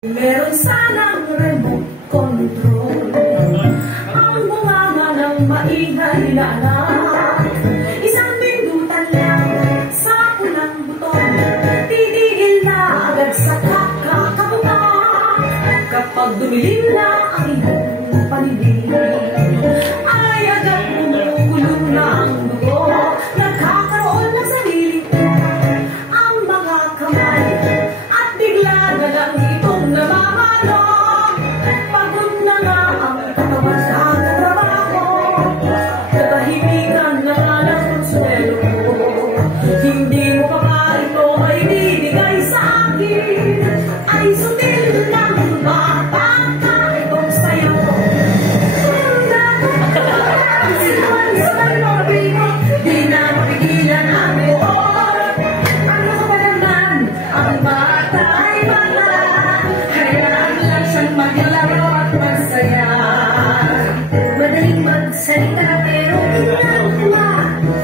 Meron sanang remote control ang bunganga ng maingay na anak. Isang pindutan lang sa pulang buton, titigil na agad sa kakakabutan. Kapag dumilim na ang iyong panibig, ay agad bumugulo na ang dugo. Nagkakaroon ng sarili ang mga kamay, at bigla na lang itong namamalo. Pagod na nga ang katawan sa trabaho, katahimikan na nga ng konsuelo ko. Hindi mo pa ba ito ay binigay sa akin? Ay sutil ng bata itong sayo. Di na mapigilan ang buwan. Ano ba naman ang bata ay bata? Hayaan lang siyang maglaro at masaya. Madaling magsalita pero ginagawa.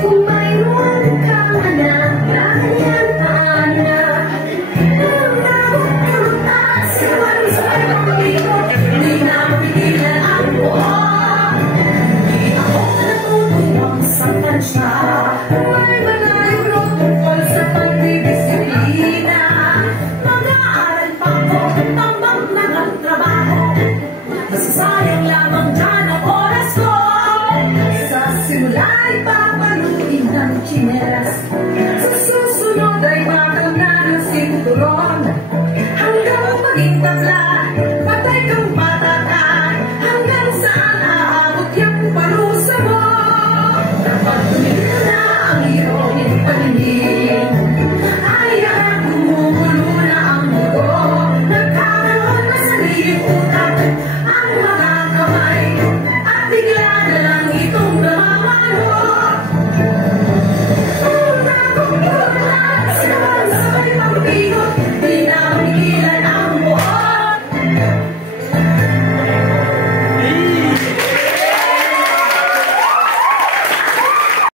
Kung mayroon kang anak, ganyan ang anak. Ang nakakuluta, sinuwari sa pagpapaligo. Di na mapigilan ang buwan. Di ako natutuwang sa kansya. May malayo tungkol sa pagdidisiplina. Mag-aaral pa ako, tambang lang ang trabaho. Masasayang lamang dyan ang oras ko. Sa simula ay papaluin ng chinelas. Sa susunod ay matal na ng sinturon. Hanggang maging tabla